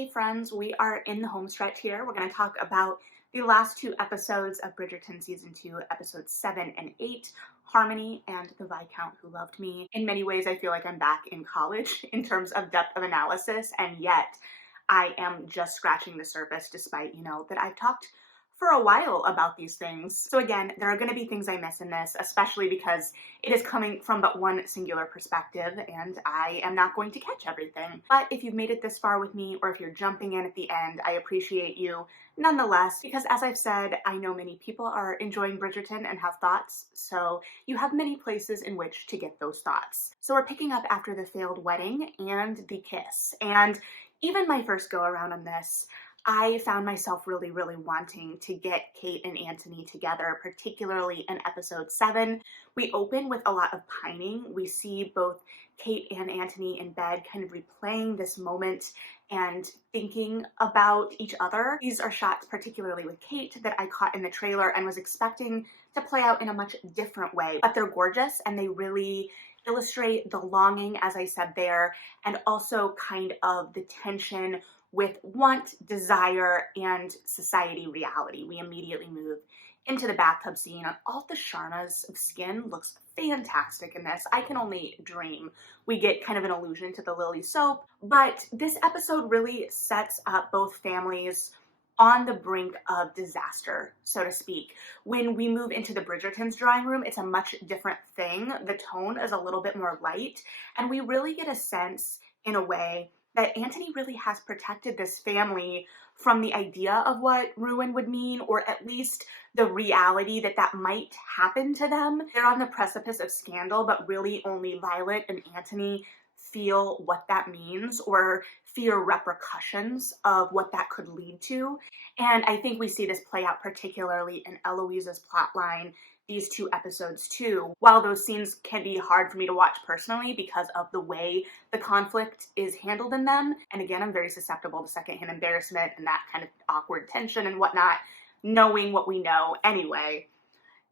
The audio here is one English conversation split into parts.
Hey friends, we are in the home stretch here. We're going to talk about the last two episodes of Bridgerton Season 2, episodes 7 and 8, Harmony and the Viscount Who Loved Me. In many ways, I feel like I'm back in college in terms of depth of analysis, and yet I am just scratching the surface despite, that I've talked for a while about these things. So again, there are going to be things I miss in this, especially because it is coming from but one singular perspective, and I am not going to catch everything. But if you've made it this far with me, or if you're jumping in at the end, I appreciate you nonetheless, because as I've said, I know many people are enjoying Bridgerton and have thoughts, so you have many places in which to get those thoughts. So we're picking up after the failed wedding and the kiss, and even my first go around on this, I found myself really wanting to get Kate and Anthony together, particularly in episode 7. We open with a lot of pining. We see both Kate and Anthony in bed kind of replaying this moment and thinking about each other. These are shots, particularly with Kate, that I caught in the trailer and was expecting to play out in a much different way. But they're gorgeous, and they really illustrate the longing, as I said there, and also kind of the tension with want, desire, and society reality. We immediately move into the bathtub scene, and all the Sharma's of skin looks fantastic in this. I can only dream. We get kind of an allusion to the Lily soap, but this episode really sets up both families on the brink of disaster, so to speak. When we move into the Bridgerton's drawing room, it's a much different thing. The tone is a little bit more light, and we really get a sense, in a way, that Anthony really has protected this family from the idea of what ruin would mean, or at least the reality that that might happen to them. They're on the precipice of scandal, but really only Violet and Anthony feel what that means, or fear repercussions of what that could lead to. And I think we see this play out particularly in Eloise's plotline these two episodes too. While those scenes can be hard for me to watch personally because of the way the conflict is handled in them, and again, I'm very susceptible to secondhand embarrassment and that kind of awkward tension and whatnot, knowing what we know anyway,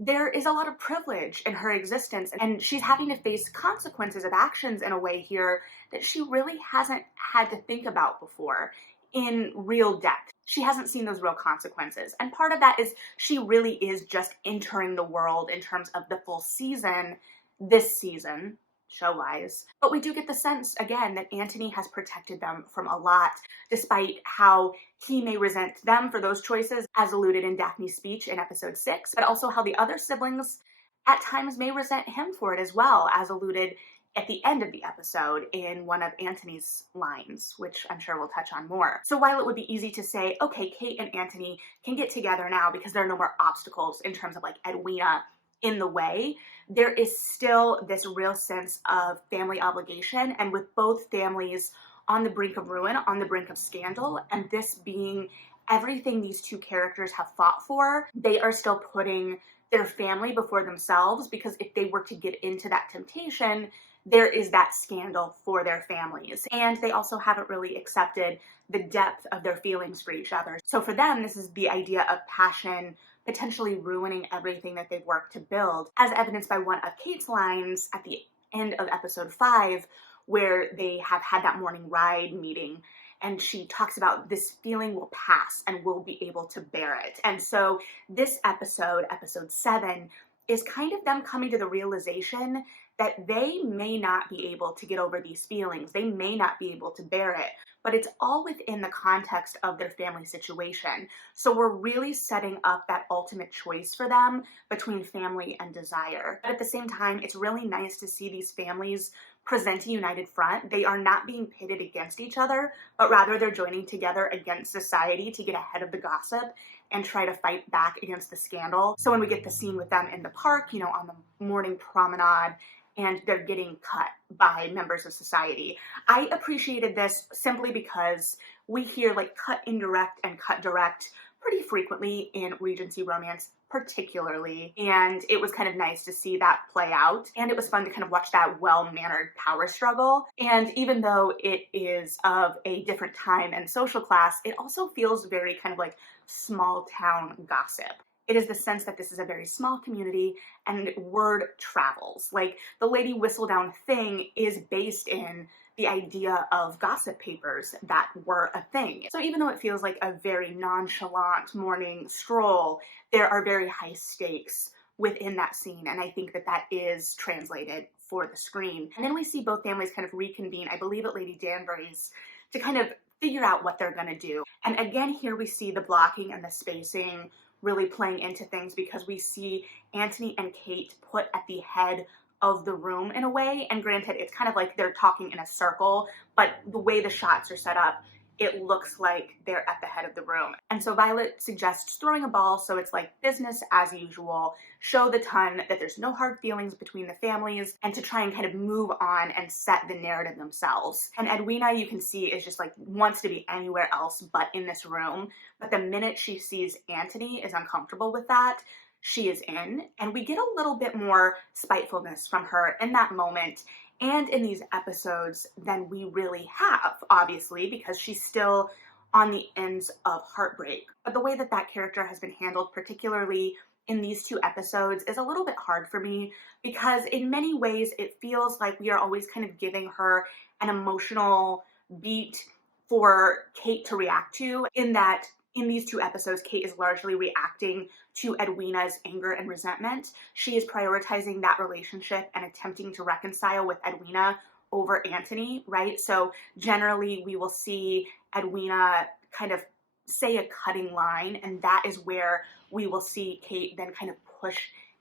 there is a lot of privilege in her existence, and she's having to face consequences of actions in a way here that she really hasn't had to think about before in real depth. She hasn't seen those real consequences. And part of that is she really is just entering the world in terms of the full season, this season, show-wise. But we do get the sense, again, that Anthony has protected them from a lot, despite how he may resent them for those choices, as alluded in Daphne's speech in episode 6, but also how the other siblings at times may resent him for it as well, as alluded at the end of the episode in one of Anthony's lines, which I'm sure we'll touch on more. So while it would be easy to say, okay, Kate and Anthony can get together now because there are no more obstacles in terms of like Edwina in the way, there is still this real sense of family obligation, and with both families on the brink of ruin, on the brink of scandal, and this being everything these two characters have fought for, they are still putting their family before themselves, because if they were to get into that temptation, there is that scandal for their families. And they also haven't really accepted the depth of their feelings for each other. So for them, this is the idea of passion potentially ruining everything that they've worked to build, as evidenced by one of Kate's lines at the end of episode 5, where they have had that morning ride meeting, and she talks about this feeling will pass and we'll be able to bear it. And so this episode, episode 7, is kind of them coming to the realization that they may not be able to get over these feelings. They may not be able to bear it, but it's all within the context of their family situation. So we're really setting up that ultimate choice for them between family and desire. But at the same time, it's really nice to see these families present a united front. They are not being pitted against each other, but rather they're joining together against society to get ahead of the gossip and try to fight back against the scandal. So when we get the scene with them in the park, on the morning promenade, and they're getting cut by members of society, I appreciated this simply because we hear like cut indirect and cut direct pretty frequently in Regency romance particularly, and it was kind of nice to see that play out, and it was fun to kind of watch that well-mannered power struggle. And even though it is of a different time and social class, it also feels very kind of like small town gossip. It is the sense that this is a very small community and word travels. Like the Lady Whistledown thing is based in the idea of gossip papers that were a thing. So even though it feels like a very nonchalant morning stroll, there are very high stakes within that scene, and I think that that is translated for the screen. And then we see both families kind of reconvene, I believe at Lady Danbury's, to kind of figure out what they're going to do. And again, here we see the blocking and the spacing really playing into things, because we see Anthony and Kate put at the head of the room in a way. And granted, it's kind of like they're talking in a circle, but the way the shots are set up, it looks like they're at the head of the room. And so Violet suggests throwing a ball, so it's like business as usual, show the ton that there's no hard feelings between the families, and to try and kind of move on and set the narrative themselves. And Edwina, you can see, is just like wants to be anywhere else but in this room. But the minute she sees Anthony is uncomfortable with that, she is in. And we get a little bit more spitefulness from her in that moment and in these episodes than we really have, obviously, because she's still on the ends of heartbreak. But the way that that character has been handled, particularly in these two episodes, is a little bit hard for me, because in many ways it feels like we are always kind of giving her an emotional beat for Kate to react to, in that in these two episodes, Kate is largely reacting to Edwina's anger and resentment. She is prioritizing that relationship and attempting to reconcile with Edwina over Anthony, right? So generally we will see Edwina kind of say a cutting line, and that is where we will see Kate then kind of push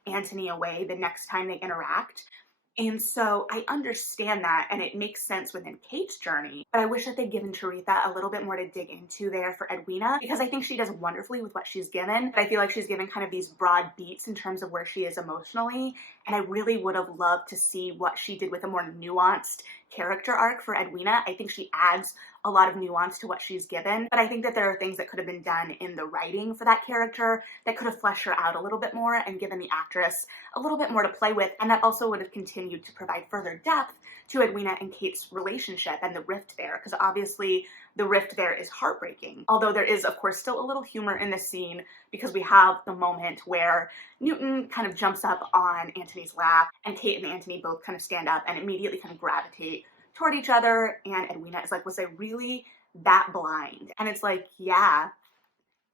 Anthony away the next time they interact. And so I understand that, and it makes sense within Kate's journey, but I wish that they'd given Taritha a little bit more to dig into there for Edwina, because I think she does wonderfully with what she's given, but I feel like she's given kind of these broad beats in terms of where she is emotionally, and I really would have loved to see what she did with a more nuanced character arc for Edwina. I think she adds a lot of nuance to what she's given, but I think that there are things that could have been done in the writing for that character that could have fleshed her out a little bit more and given the actress a little bit more to play with, and that also would have continued to provide further depth to Edwina and Kate's relationship and the rift there, because obviously the rift there is heartbreaking. Although there is, of course, still a little humor in this scene, because we have the moment where Newton kind of jumps up on Anthony's lap, and Kate and Anthony both kind of stand up and immediately kind of gravitate toward each other, and Edwina is like, was I really that blind? And it's like, yeah,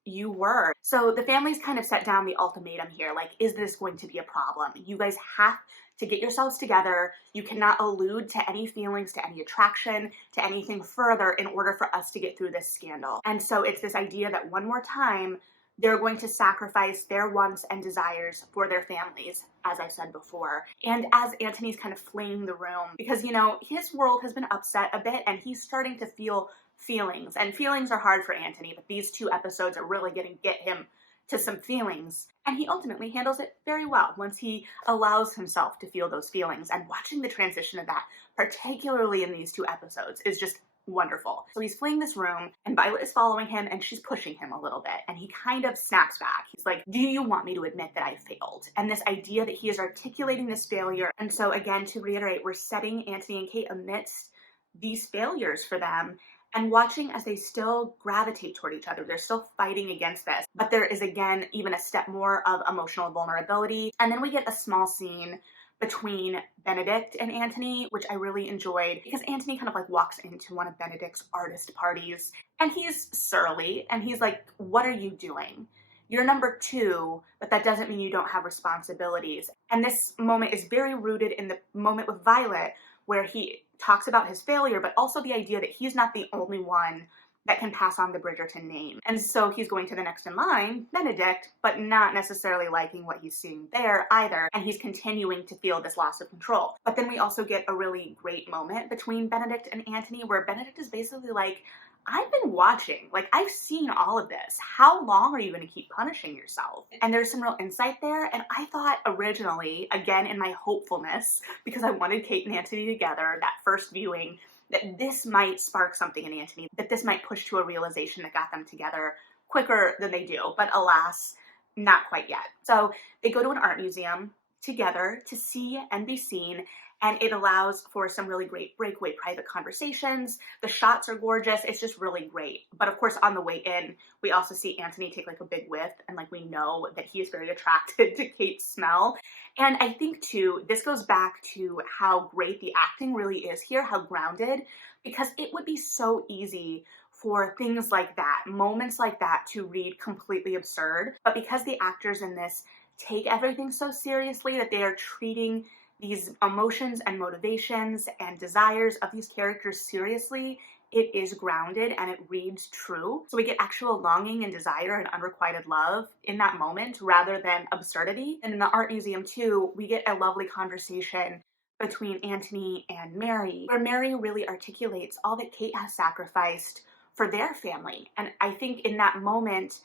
you were. So the families kind of set down the ultimatum here, like, is this going to be a problem? You guys have to get yourselves together. You cannot allude to any feelings, to any attraction, to anything further in order for us to get through this scandal. And so it's this idea that one more time, they're going to sacrifice their wants and desires for their families, as I said before. And as Anthony's kind of fleeing the room, because, you know, his world has been upset a bit, and he's starting to feel feelings. And feelings are hard for Anthony, but these two episodes are really going to get him to some feelings. And he ultimately handles it very well once he allows himself to feel those feelings. And watching the transition of that, particularly in these two episodes, is just wonderful. So he's fleeing this room, and Violet is following him, and she's pushing him a little bit, and he kind of snaps back. He's like, do you want me to admit that I failed? And this idea that he is articulating this failure. And so again, to reiterate, we're setting Anthony and Kate amidst these failures for them, and watching as they still gravitate toward each other. They're still fighting against this, but there is, again, even a step more of emotional vulnerability. And then we get a small scene between Benedict and Anthony, which I really enjoyed, because Anthony kind of like walks into one of Benedict's artist parties, and he's surly, and he's like, what are you doing? You're number two, but that doesn't mean you don't have responsibilities. And this moment is very rooted in the moment with Violet, where he talks about his failure, but also the idea that he's not the only one that can pass on the Bridgerton name. And so he's going to the next in line, Benedict, but not necessarily liking what he's seeing there either. And he's continuing to feel this loss of control. But then we also get a really great moment between Benedict and Anthony, where Benedict is basically like, I've been watching, like, I've seen all of this. How long are you going to keep punishing yourself? And there's some real insight there. And I thought originally, again, in my hopefulness, because I wanted Kate and Anthony together, that first viewing, that this might spark something in Anthony, that this might push to a realization that got them together quicker than they do. But alas, not quite yet. So they go to an art museum together to see and be seen. and it allows for some really great breakaway private conversations. The shots are gorgeous. It's just really great. But of course, on the way in, we also see Anthony take like a big whiff, and like we know that he is very attracted to Kate's smell. And I think too, this goes back to how great the acting really is here, how grounded, because it would be so easy for things like that, moments like that, to read completely absurd. But because the actors in this take everything so seriously, that they are treating these emotions and motivations and desires of these characters seriously, it is grounded and it reads true. So we get actual longing and desire and unrequited love in that moment rather than absurdity. And in the art museum too, we get a lovely conversation between Anthony and Mary, where Mary really articulates all that Kate has sacrificed for their family. And I think in that moment,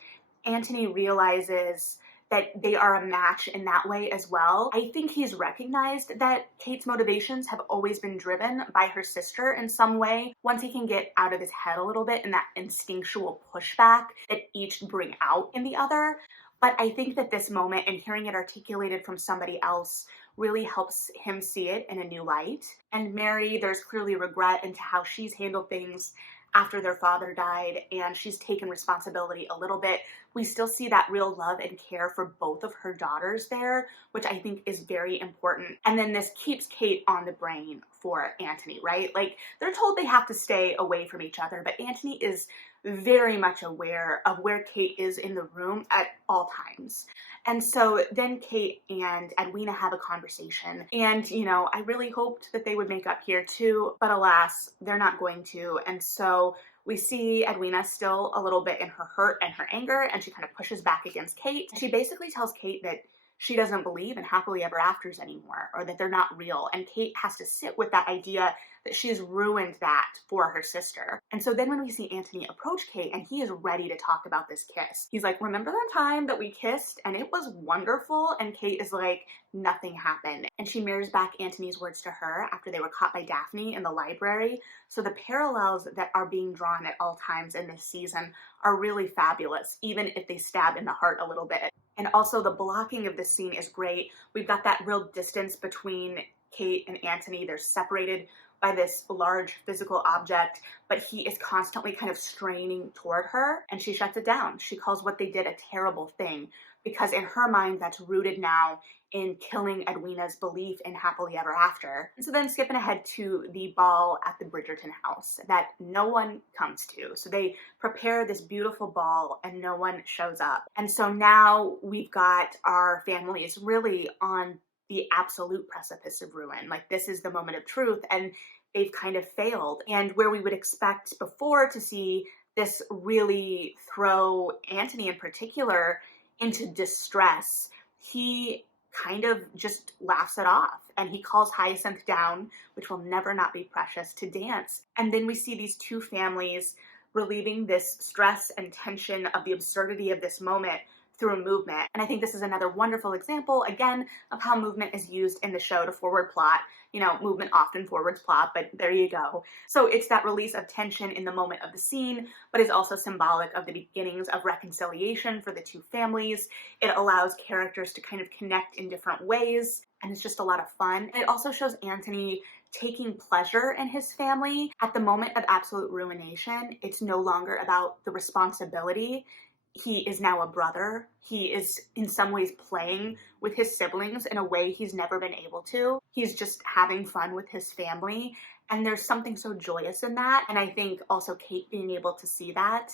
Anthony realizes that they are a match in that way as well. I think he's recognized that Kate's motivations have always been driven by her sister in some way. Once he can get out of his head a little bit and that instinctual pushback that each bring out in the other. But I think that this moment and hearing it articulated from somebody else really helps him see it in a new light. And Mary, there's clearly regret into how she's handled things after their father died, and she's taken responsibility a little bit. We still see that real love and care for both of her daughters there, which I think is very important. And then this keeps Kate on the brain for Anthony, right? Like, they're told they have to stay away from each other, but Anthony is very much aware of where Kate is in the room at all times. And so then Kate and Edwina have a conversation. And, you know, I really hoped that they would make up here too, but alas, they're not going to. And so we see Edwina still a little bit in her hurt and her anger, and she kind of pushes back against Kate. She basically tells Kate that she doesn't believe in happily ever afters anymore, or that they're not real. And Kate has to sit with that idea that she's ruined that for her sister. And so then when we see Anthony approach Kate and he is ready to talk about this kiss, he's like, remember that time that we kissed and it was wonderful? And Kate is like, nothing happened. And she mirrors back Anthony's words to her after they were caught by Daphne in the library. So the parallels that are being drawn at all times in this season are really fabulous, even if they stab in the heart a little bit. And also the blocking of this scene is great. We've got that real distance between Kate and Anthony. They're separated by this large physical object, but he is constantly kind of straining toward her, and she shuts it down. She calls what they did a terrible thing, because in her mind, that's rooted now in killing Edwina's belief in happily ever after. And so then skipping ahead to the ball at the Bridgerton house that no one comes to. So they prepare this beautiful ball and no one shows up. And so now we've got our families really on the absolute precipice of ruin. Like, this is the moment of truth, and they've kind of failed. And where we would expect before to see this really throw Anthony in particular into distress, he kind of just laughs it off, and he calls Hyacinth down, which will never not be precious, to dance. And then we see these two families relieving this stress and tension of the absurdity of this moment through movement. And I think this is another wonderful example, again, of how movement is used in the show to forward plot. You know, movement often forwards plot, but there you go. So it's that release of tension in the moment of the scene, but is also symbolic of the beginnings of reconciliation for the two families. It allows characters to kind of connect in different ways, and it's just a lot of fun. And it also shows Anthony taking pleasure in his family. At the moment of absolute ruination, it's no longer about the responsibility. He is now a brother. He is in some ways playing with his siblings in a way he's never been able to. He's just having fun with his family. And there's something so joyous in that. And I think also Kate being able to see that.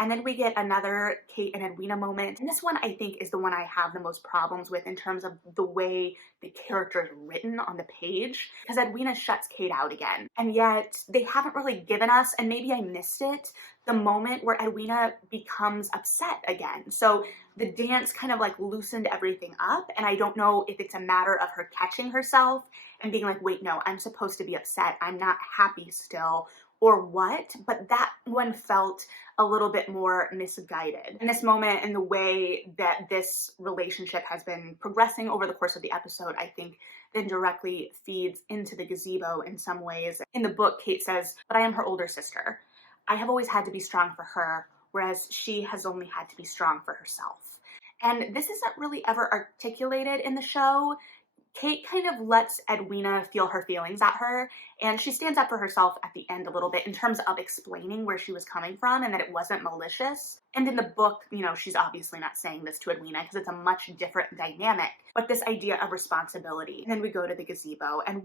And then we get another Kate and Edwina moment. And this one, I think, is the one I have the most problems with in terms of the way the character is written on the page. Because Edwina shuts Kate out again. And yet they haven't really given us, and maybe I missed it, the moment where Edwina becomes upset again. So the dance kind of like loosened everything up. And I don't know if it's a matter of her catching herself and being like, wait, no, I'm supposed to be upset. I'm not happy still, or what, but that one felt a little bit more misguided. In this moment, and the way that this relationship has been progressing over the course of the episode, I think then directly feeds into the gazebo in some ways. In the book, Kate says, but I am her older sister. I have always had to be strong for her, whereas she has only had to be strong for herself. And this isn't really ever articulated in the show. Kate kind of lets Edwina feel her feelings at her, and she stands up for herself at the end a little bit in terms of explaining where she was coming from and that it wasn't malicious. And in the book, she's obviously not saying this to Edwina because it's a much different dynamic, but this idea of responsibility. And then we go to the gazebo, and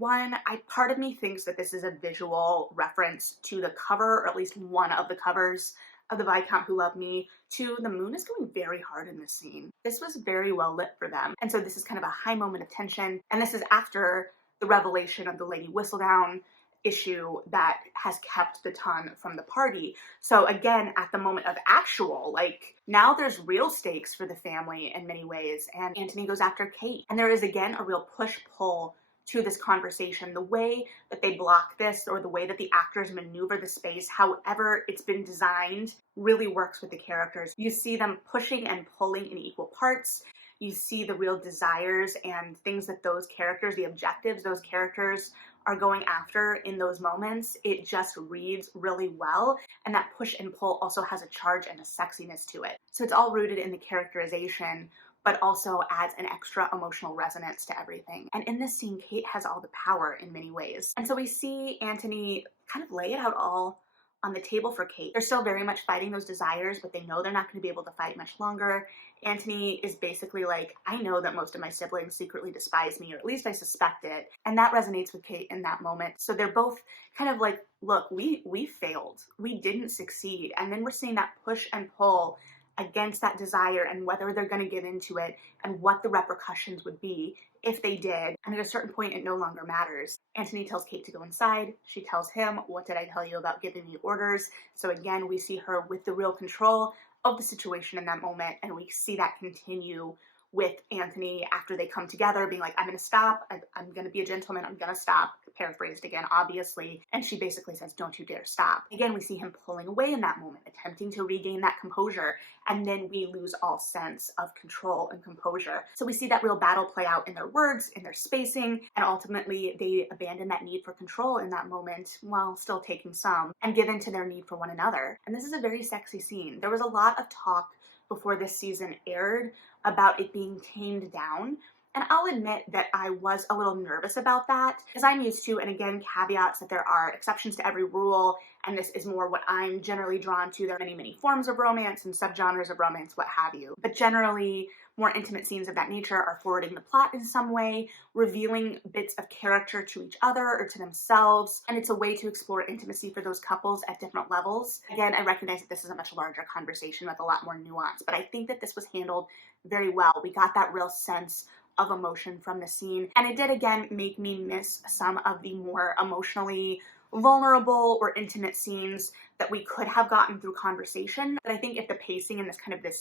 part of me thinks that this is a visual reference to the cover, or at least one of the covers of the Viscount Who Loved Me. Two, the moon is going very hard in this scene. This was very well lit for them. And so this is kind of a high moment of tension. And this is after the revelation of the Lady Whistledown issue that has kept the ton from the party. So again, at the moment of actual, now there's real stakes for the family in many ways. And Anthony goes after Kate. And there is again a real push-pull to this conversation. The way that they block this, or the way that the actors maneuver the space, however it's been designed, really works with the characters. You see them pushing and pulling in equal parts. You see the real desires and things that those characters, the objectives those characters are going after in those moments. It just reads really well. And that push and pull also has a charge and a sexiness to it. So it's all rooted in the characterization, but also adds an extra emotional resonance to everything. And in this scene, Kate has all the power in many ways. And so we see Anthony kind of lay it out all on the table for Kate. They're still very much fighting those desires, but they know they're not going to be able to fight much longer. Anthony is basically like, I know that most of my siblings secretly despise me, or at least I suspect it. And that resonates with Kate in that moment. So they're both kind of like, look, we failed. We didn't succeed. And then we're seeing that push and pull against that desire, and whether they're going to give into it and what the repercussions would be if they did. And at a certain point, it no longer matters. Anthony tells Kate to go inside. She tells him, what did I tell you about giving me orders? So again, we see her with the real control of the situation in that moment, and we see that continue with Anthony after they come together, being like, I'm going to stop. I'm going to be a gentleman. I'm going to stop. Paraphrased again, obviously. And she basically says, don't you dare stop. Again, we see him pulling away in that moment, attempting to regain that composure. And then we lose all sense of control and composure. So we see that real battle play out in their words, in their spacing, and ultimately they abandon that need for control in that moment while still taking some, and give in to their need for one another. And this is a very sexy scene. There was a lot of talk before this season aired about it being tamed down. And I'll admit that I was a little nervous about that, because I'm used to, and again, caveats that there are exceptions to every rule, and this is more what I'm generally drawn to. There are many, many forms of romance and subgenres of romance, what have you. But generally, more intimate scenes of that nature are forwarding the plot in some way, revealing bits of character to each other or to themselves, and it's a way to explore intimacy for those couples at different levels. Again, I recognize that this is a much larger conversation with a lot more nuance, but I think that this was handled very well. We got that real sense of emotion from the scene, and it did again make me miss some of the more emotionally vulnerable or intimate scenes that we could have gotten through conversation. But I think if the pacing in this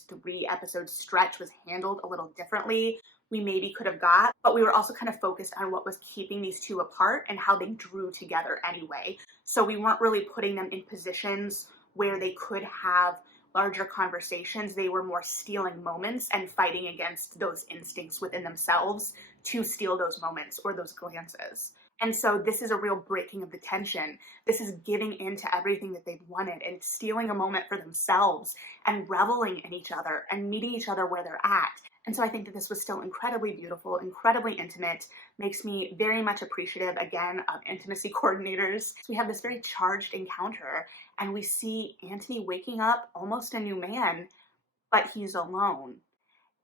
3 episode stretch was handled a little differently, we maybe could have got, but we were also kind of focused on what was keeping these two apart and how they drew together anyway. So we weren't really putting them in positions where they could have larger conversations. They were more stealing moments and fighting against those instincts within themselves to steal those moments or those glances. And so this is a real breaking of the tension. This is giving in to everything that they've wanted and stealing a moment for themselves and reveling in each other and meeting each other where they're at. And so I think that this was still incredibly beautiful, incredibly intimate, makes me very much appreciative, again, of intimacy coordinators. So we have this very charged encounter, and we see Anthony waking up almost a new man, but he's alone.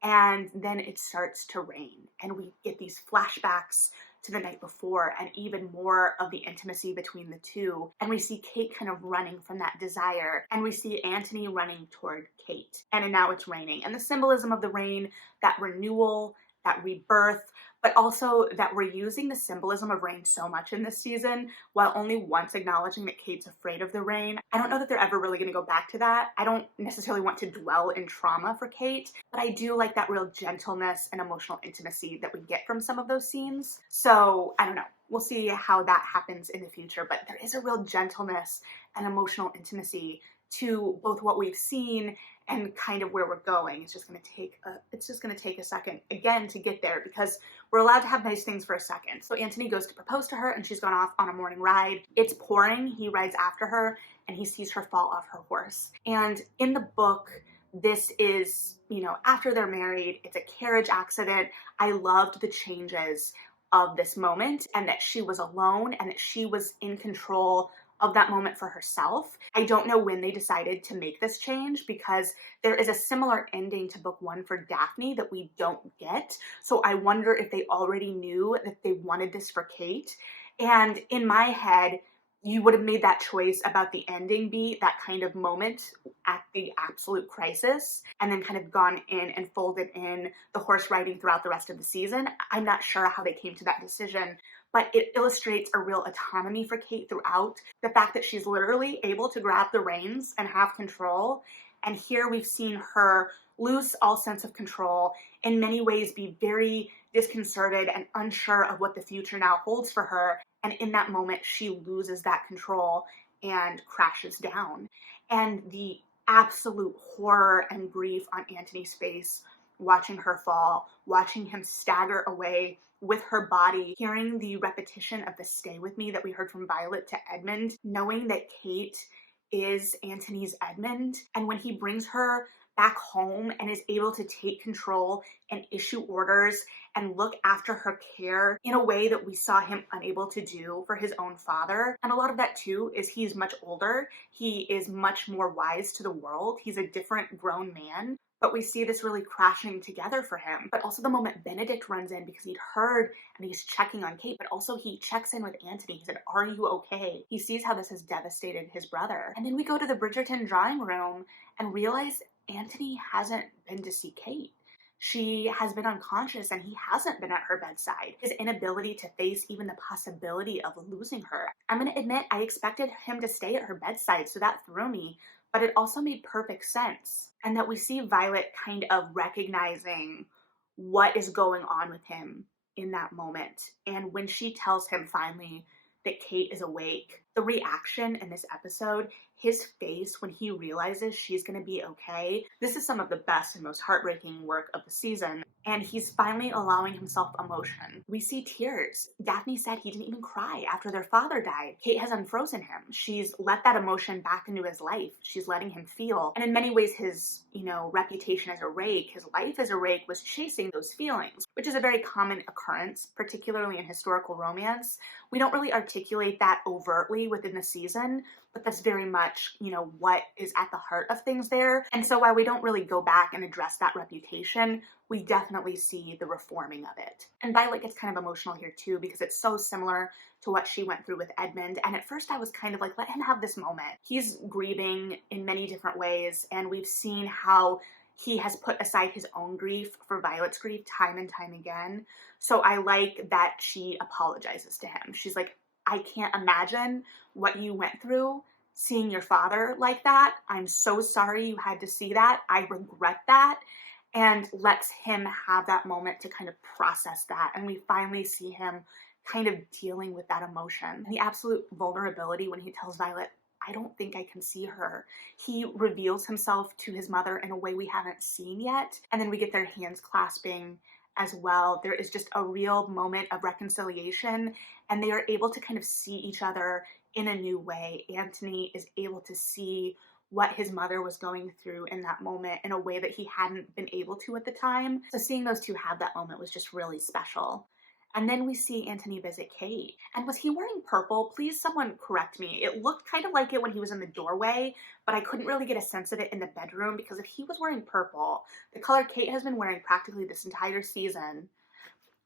And then it starts to rain, and we get these flashbacks to the night before and even more of the intimacy between the two. And we see Kate kind of running from that desire, and we see Anthony running toward Kate. And now it's raining, and the symbolism of the rain, that renewal, that rebirth, but also that we're using the symbolism of rain so much in this season while only once acknowledging that Kate's afraid of the rain. I don't know that they're ever really going to go back to that. I don't necessarily want to dwell in trauma for Kate, but I do like that real gentleness and emotional intimacy that we get from some of those scenes. So I don't know. We'll see how that happens in the future, but there is a real gentleness and emotional intimacy to both what we've seen and kind of where we're going. It's just going to take a second again to get there, because we're allowed to have nice things for a second. So Anthony goes to propose to her, and she's gone off on a morning ride. It's pouring. He rides after her, and he sees her fall off her horse. And in the book, this is, after they're married, it's a carriage accident. I loved the changes of this moment, and that she was alone and that she was in control of that moment for herself. I don't know when they decided to make this change, because there is a similar ending to book 1 for Daphne that we don't get. So I wonder if they already knew that they wanted this for Kate. And in my head, you would have made that choice about the ending be that kind of moment at the absolute crisis, and then kind of gone in and folded in the horse riding throughout the rest of the season. I'm not sure how they came to that decision, but it illustrates a real autonomy for Kate throughout. The fact that she's literally able to grab the reins and have control. And here we've seen her lose all sense of control, in many ways be very disconcerted and unsure of what the future now holds for her. And in that moment, she loses that control and crashes down. And the absolute horror and grief on Anthony's face, watching her fall, watching him stagger away with her body, hearing the repetition of the "stay with me" that we heard from Violet to Edmund, knowing that Kate is Anthony's Edmund. And when he brings her back home and is able to take control and issue orders and look after her care in a way that we saw him unable to do for his own father. And a lot of that too is he's much older. He is much more wise to the world. He's a different grown man. But we see this really crashing together for him. But also the moment Benedict runs in, because he'd heard and he's checking on Kate, but also he checks in with Anthony. He said, "Are you okay?" He sees how this has devastated his brother. And then we go to the Bridgerton drawing room and realize Anthony hasn't been to see Kate. She has been unconscious and he hasn't been at her bedside. His inability to face even the possibility of losing her. I'm going to admit, I expected him to stay at her bedside, so that threw me, but it also made perfect sense. And that we see Violet kind of recognizing what is going on with him in that moment. And when she tells him finally that Kate is awake, the reaction in this episode, his face when he realizes she's going to be okay. This is some of the best and most heartbreaking work of the season. And he's finally allowing himself emotion. We see tears. Daphne said he didn't even cry after their father died. Kate has unfrozen him. She's let that emotion back into his life. She's letting him feel. And in many ways, his, reputation as a rake, his life as a rake, was chasing those feelings, which is a very common occurrence, particularly in historical romance. We don't really articulate that overtly within the season, but that's very much, what is at the heart of things there. And so while we don't really go back and address that reputation, we definitely see the reforming of it. And Violet gets kind of emotional here too, because it's so similar to what she went through with Edmund. And at first I was kind of like, let him have this moment. He's grieving in many different ways, and we've seen how he has put aside his own grief for Violet's grief time and time again. So I like that she apologizes to him. She's like, I can't imagine what you went through seeing your father like that. I'm so sorry you had to see that. I regret that. And lets him have that moment to kind of process that. And we finally see him kind of dealing with that emotion. And the absolute vulnerability when he tells Violet, I don't think I can see her. He reveals himself to his mother in a way we haven't seen yet. And then we get their hands clasping as well. There is just a real moment of reconciliation, and they are able to kind of see each other in a new way. Anthony is able to see what his mother was going through in that moment in a way that he hadn't been able to at the time. So seeing those two have that moment was just really special. And then we see Anthony visit Kate. And was he wearing purple? Please someone correct me. It looked kind of like it when he was in the doorway, but I couldn't really get a sense of it in the bedroom, because if he was wearing purple, the color Kate has been wearing practically this entire season,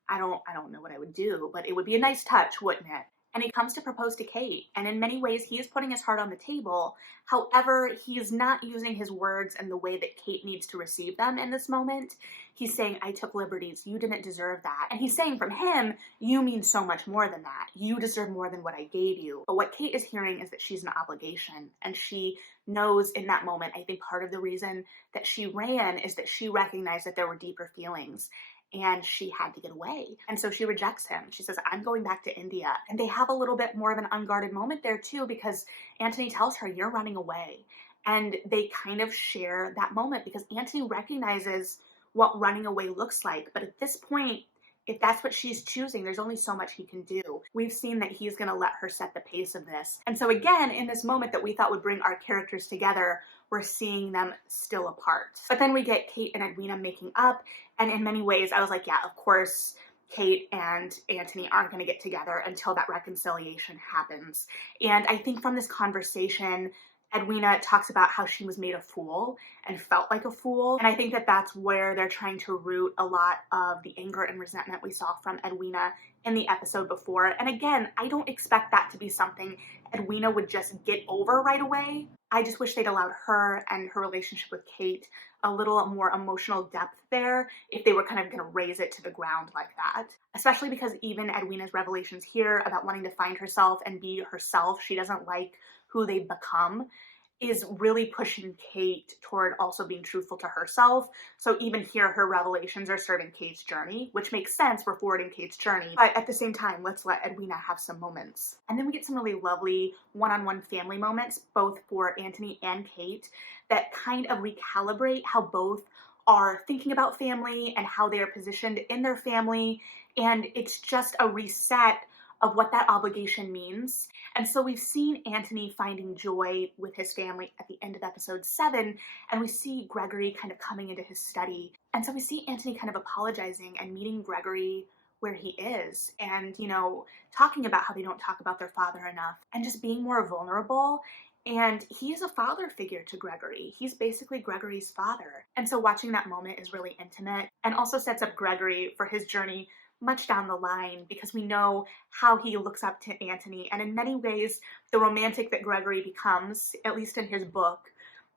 I don't know what I would do, but it would be a nice touch, wouldn't it? And he comes to propose to Kate, and in many ways he is putting his heart on the table. However, he is not using his words in the way that Kate needs to receive them in this moment. He's saying, I took liberties, you didn't deserve that. And he's saying from him, you mean so much more than that. You deserve more than what I gave you. But what Kate is hearing is that she's an obligation, and she knows in that moment, I think part of the reason that she ran is that she recognized that there were deeper feelings, and she had to get away. And so she rejects him. She says, I'm going back to India. And they have a little bit more of an unguarded moment there too, because Anthony tells her, you're running away. And they kind of share that moment, because Anthony recognizes what running away looks like. But at this point, if that's what she's choosing, there's only so much he can do. We've seen that he's going to let her set the pace of this. And so again, in this moment that we thought would bring our characters together, we're seeing them still apart. But then we get Kate and Edwina making up. And in many ways, I was like, yeah, of course, Kate and Anthony aren't going to get together until that reconciliation happens. And I think from this conversation, Edwina talks about how she was made a fool and felt like a fool. And I think that that's where they're trying to root a lot of the anger and resentment we saw from Edwina in the episode before. And again, I don't expect that to be something Edwina would just get over right away. I just wish they'd allowed her and her relationship with Kate a little more emotional depth there if they were kind of going to raise it to the ground like that. Especially because even Edwina's revelations here about wanting to find herself and be herself, she doesn't like who they've become, is really pushing Kate toward also being truthful to herself. So even here, her revelations are serving Kate's journey, which makes sense. We're forwarding Kate's journey. But at the same time, let's let Edwina have some moments. And then we get some really lovely one-on-one family moments, both for Anthony and Kate, that kind of recalibrate how both are thinking about family and how they are positioned in their family. And it's just a reset of what that obligation means. And so we've seen Anthony finding joy with his family at the end of episode 7, and we see Gregory kind of coming into his study. And so we see Anthony kind of apologizing and meeting Gregory where he is and, you know, talking about how they don't talk about their father enough and just being more vulnerable. And he is a father figure to Gregory. He's basically Gregory's father. And so watching that moment is really intimate and also sets up Gregory for his journey much down the line, because we know how he looks up to Anthony. And in many ways, the romantic that Gregory becomes, at least in his book,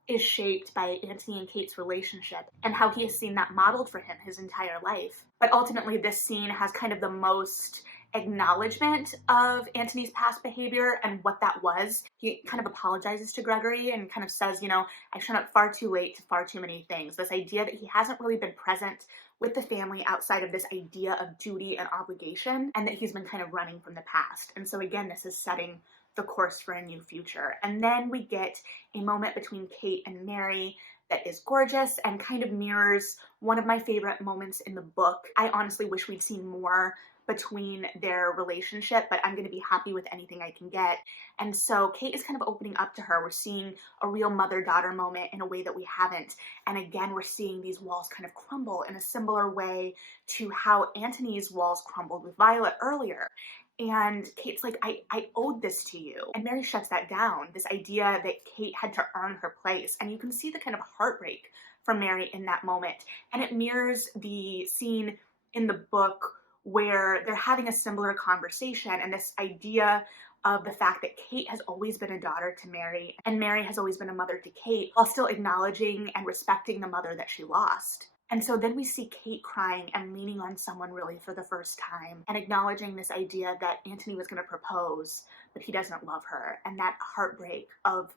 is shaped by Anthony and Kate's relationship and how he has seen that modeled for him his entire life. But ultimately, this scene has kind of the most acknowledgement of Anthony's past behavior and what that was. He kind of apologizes to Gregory and kind of says, you know, I shown up far too late to far too many things. This idea that he hasn't really been present with the family outside of this idea of duty and obligation, and that he's been kind of running from the past. And so again, this is setting the course for a new future. And then we get a moment between Kate and Mary that is gorgeous and kind of mirrors one of my favorite moments in the book. I honestly wish we'd seen more between their relationship, but I'm going to be happy with anything I can get. And so Kate is kind of opening up to her. We're seeing a real mother-daughter moment in a way that we haven't. And again, we're seeing these walls kind of crumble in a similar way to how Anthony's walls crumbled with Violet earlier. And Kate's like, I owed this to you. And Mary shuts that down, this idea that Kate had to earn her place. And you can see the kind of heartbreak from Mary in that moment. And it mirrors the scene in the book where they're having a similar conversation, and this idea of the fact that Kate has always been a daughter to Mary and Mary has always been a mother to Kate, while still acknowledging and respecting the mother that she lost. And so then we see Kate crying and leaning on someone really for the first time and acknowledging this idea that Anthony was going to propose, but he doesn't love her, and that heartbreak of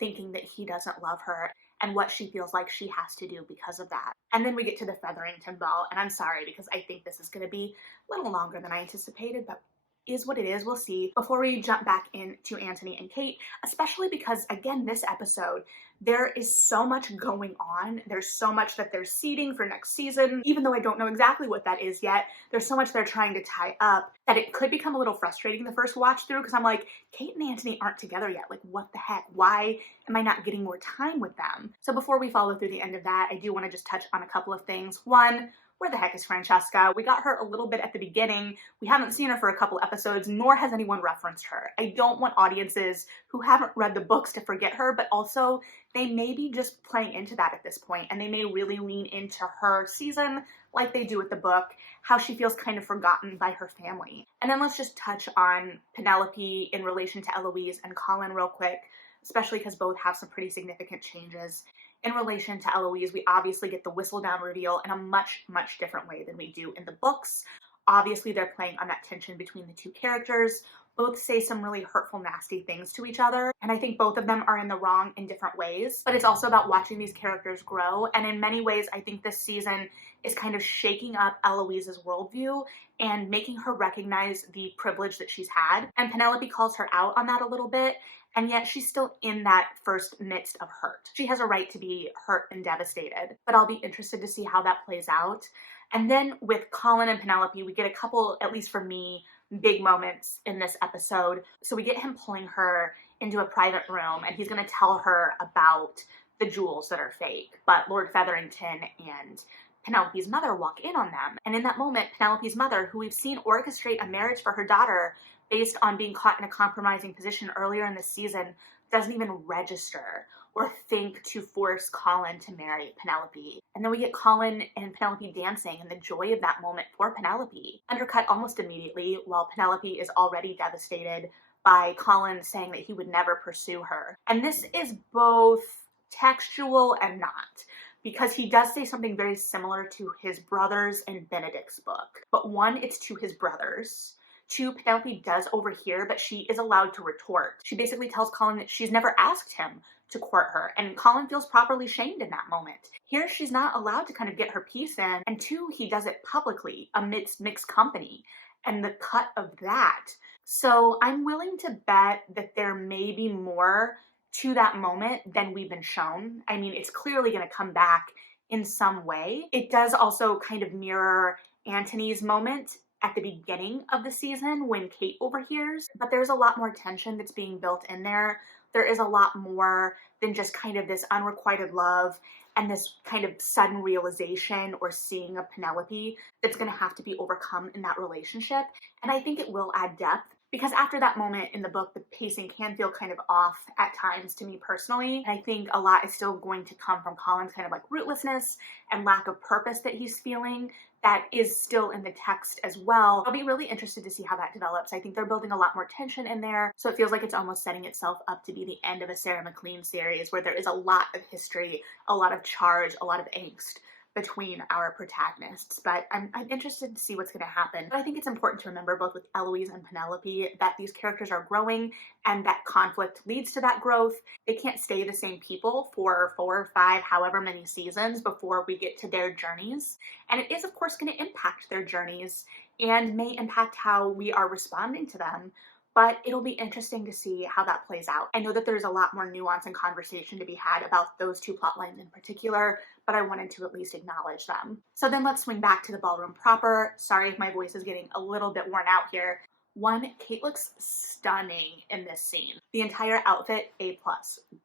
thinking that he doesn't love her and what she feels like she has to do because of that. And then we get to the Featherington ball, and I'm sorry because I think this is going to be a little longer than I anticipated, but is what it is. We'll see. Before we jump back into Anthony and Kate, especially because, again, this episode, there is so much going on. There's so much that they're seeding for next season. Even though I don't know exactly what that is yet, there's so much they're trying to tie up that it could become a little frustrating the first watch through, because I'm like, Kate and Anthony aren't together yet. Like, what the heck? Why am I not getting more time with them? So before we follow through the end of that, I do want to just touch on a couple of things. One, where the heck is Francesca? We got her a little bit at the beginning. We haven't seen her for a couple episodes, nor has anyone referenced her. I don't want audiences who haven't read the books to forget her, but also they may be just playing into that at this point, and they may really lean into her season like they do with the book, how she feels kind of forgotten by her family. And then let's just touch on Penelope in relation to Eloise and Colin real quick, especially because both have some pretty significant changes. In relation to Eloise, we obviously get the whistle-down reveal in a much, much different way than we do in the books. Obviously, they're playing on that tension between the two characters. Both say some really hurtful, nasty things to each other, and I think both of them are in the wrong in different ways. But it's also about watching these characters grow, and in many ways, I think this season is kind of shaking up Eloise's worldview and making her recognize the privilege that she's had. And Penelope calls her out on that a little bit, and yet she's still in that first midst of hurt. She has a right to be hurt and devastated, but I'll be interested to see how that plays out. And then with Colin and Penelope, we get a couple, at least for me, big moments in this episode. So we get him pulling her into a private room, and he's going to tell her about the jewels that are fake. But Lord Featherington and Penelope's mother walk in on them. And in that moment, Penelope's mother, who we've seen orchestrate a marriage for her daughter based on being caught in a compromising position earlier in the season, doesn't even register or think to force Colin to marry Penelope. And then we get Colin and Penelope dancing, and the joy of that moment for Penelope, undercut almost immediately while Penelope is already devastated by Colin saying that he would never pursue her. And this is both textual and not, because he does say something very similar to his brothers in Benedict's book. But one, it's to his brothers. Two, Penelope does overhear, but she is allowed to retort. She basically tells Colin that she's never asked him to court her, and Colin feels properly shamed in that moment. Here, she's not allowed to kind of get her piece in, and two, he does it publicly amidst mixed company, and the cut of that. So I'm willing to bet that there may be more to that moment than we've been shown. I mean, it's clearly going to come back in some way. It does also kind of mirror Antony's moment at the beginning of the season when Kate overhears, but there's a lot more tension that's being built in there. There is a lot more than just kind of this unrequited love and this kind of sudden realization or seeing of Penelope that's going to have to be overcome in that relationship. And I think it will add depth, because after that moment in the book, the pacing can feel kind of off at times to me personally. And I think a lot is still going to come from Colin's kind of like rootlessness and lack of purpose that he's feeling that is still in the text as well. I'll be really interested to see how that develops. I think they're building a lot more tension in there, so it feels like it's almost setting itself up to be the end of a Sarah McLean series where there is a lot of history, a lot of charge, a lot of angst between our protagonists. But I'm interested to see what's going to happen. But I think it's important to remember, both with Eloise and Penelope, that these characters are growing and that conflict leads to that growth. They can't stay the same people for 4 or 5, however many seasons before we get to their journeys. And it is, of course, going to impact their journeys and may impact how we are responding to them. But it'll be interesting to see how that plays out. I know that there's a lot more nuance and conversation to be had about those two plot lines in particular, but I wanted to at least acknowledge them. So then let's swing back to the ballroom proper. Sorry if my voice is getting a little bit worn out here. One, Kate looks stunning in this scene. The entire outfit, A+,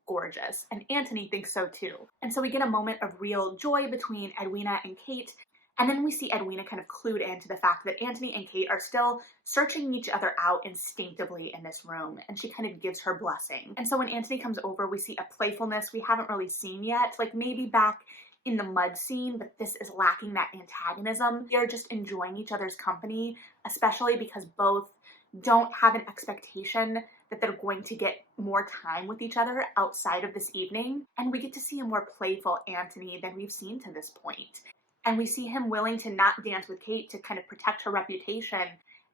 gorgeous. And Antony thinks so too. And so we get a moment of real joy between Edwina and Kate. And then we see Edwina kind of clued into the fact that Antony and Kate are still searching each other out instinctively in this room, and she kind of gives her blessing. And so when Antony comes over, we see a playfulness we haven't really seen yet, like maybe back in the mud scene, but this is lacking that antagonism. They're just enjoying each other's company, especially because both don't have an expectation that they're going to get more time with each other outside of this evening. And we get to see a more playful Antony than we've seen to this point. And we see him willing to not dance with Kate to kind of protect her reputation,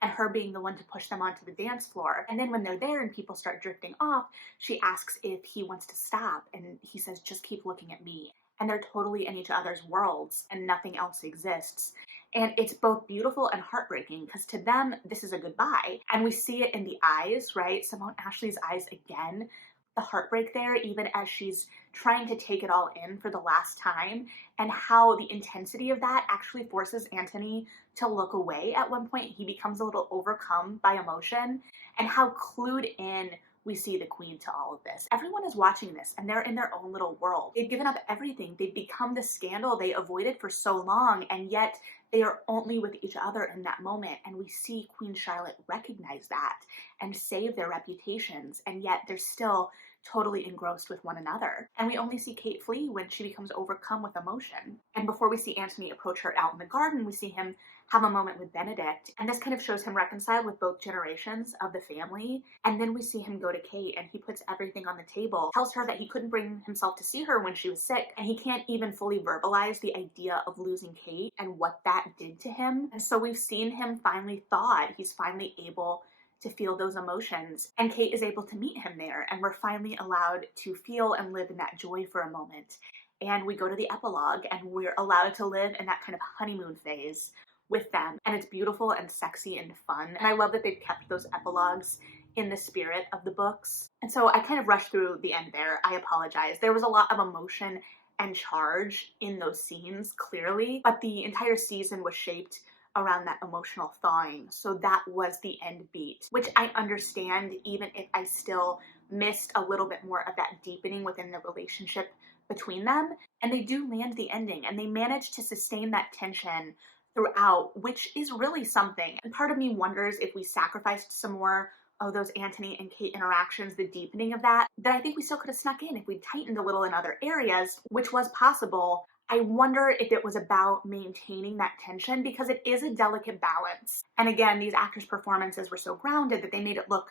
and her being the one to push them onto the dance floor. And then when they're there and people start drifting off, she asks if he wants to stop, and he says, just keep looking at me. And they're totally in each other's worlds and nothing else exists. And it's both beautiful and heartbreaking, because to them, this is a goodbye. And we see it in the eyes, right? Simone Ashley's eyes again, the heartbreak there, even as she's trying to take it all in for the last time, and how the intensity of that actually forces Antony to look away at one point. He becomes a little overcome by emotion, and how clued in we see the Queen to all of this. Everyone is watching this, and they're in their own little world. They've given up everything. They've become the scandal they avoided for so long, and yet they are only with each other in that moment. And we see Queen Charlotte recognize that and save their reputations, and yet they're still totally engrossed with one another. And we only see Kate flee when she becomes overcome with emotion. And before we see Antony approach her out in the garden, we see him have a moment with Benedict, and this kind of shows him reconciled with both generations of the family. And then we see him go to Kate, and he puts everything on the table, tells her that he couldn't bring himself to see her when she was sick, and he can't even fully verbalize the idea of losing Kate and what that did to him. And so we've seen him finally thawed. He's finally able to feel those emotions, and Kate is able to meet him there, and we're finally allowed to feel and live in that joy for a moment. And we go to the epilogue, and we're allowed to live in that kind of honeymoon phase with them, and it's beautiful and sexy and fun. And I love that they've kept those epilogues in the spirit of the books. And so I kind of rushed through the end there. I apologize. There was a lot of emotion and charge in those scenes, clearly, but the entire season was shaped around that emotional thawing. So that was the end beat, which I understand, even if I still missed a little bit more of that deepening within the relationship between them, and they do land the ending, and they manage to sustain that tension throughout, which is really something. And part of me wonders if we sacrificed some more of those Anthony and Kate interactions, the deepening of that I think we still could have snuck in if we tightened a little in other areas, which was possible. I wonder if it was about maintaining that tension, because it is a delicate balance. And again, these actors' performances were so grounded that they made it look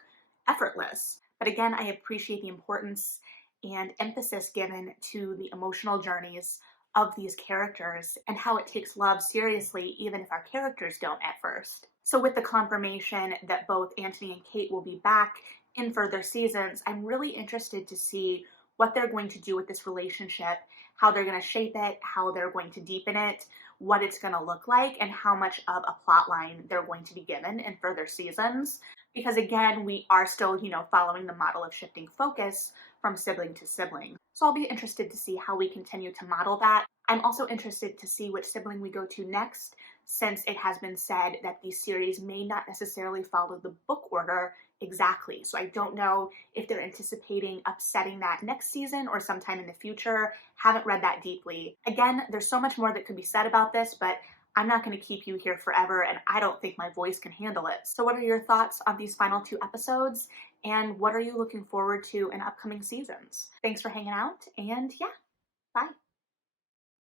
effortless. But again, I appreciate the importance and emphasis given to the emotional journeys of these characters and how it takes love seriously, even if our characters don't at first. So with the confirmation that both Anthony and Kate will be back in further seasons, I'm really interested to see what they're going to do with this relationship, how they're going to shape it, how they're going to deepen it, what it's going to look like, and how much of a plot line they're going to be given in further seasons. Because again, we are still, following the model of shifting focus from sibling to sibling. So I'll be interested to see how we continue to model that. I'm also interested to see which sibling we go to next, since it has been said that these series may not necessarily follow the book order exactly. So I don't know if they're anticipating upsetting that next season or sometime in the future. Haven't read that deeply. Again, there's so much more that could be said about this, but I'm not going to keep you here forever, and I don't think my voice can handle it. So what are your thoughts on these final 2 episodes, and what are you looking forward to in upcoming seasons? Thanks for hanging out, and yeah, bye.